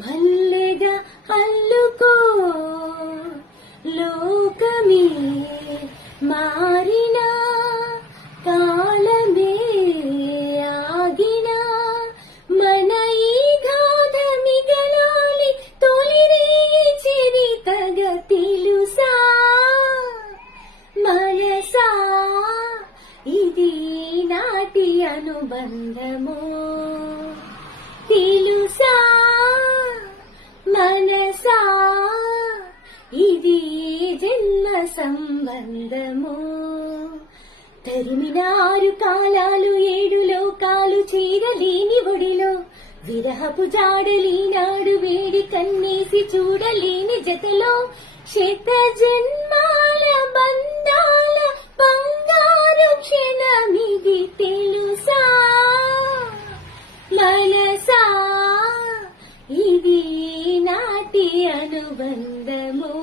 మల్లెగా అల్లుకో లోకమే మారినా కాలమే ఆగినా మన ఈ గాథ మిగలాలి తొలిరే చరితగా తెలుసా మనసా ఇది నాటి అనుబంధము తెలుసా మనసా ఇది జన్మ సంబంధము తరిమినారు కాలాలు 7 లోకాలు చీరలేని ఒడిలో విరహపు జాడలీనాడు వేడి కన్నేసి చూడలేని జతలో శత జన్మాల బంధాల బంగారు క్షణమిది తెలుసా మనసా ఇది నాటి అనుబంధము.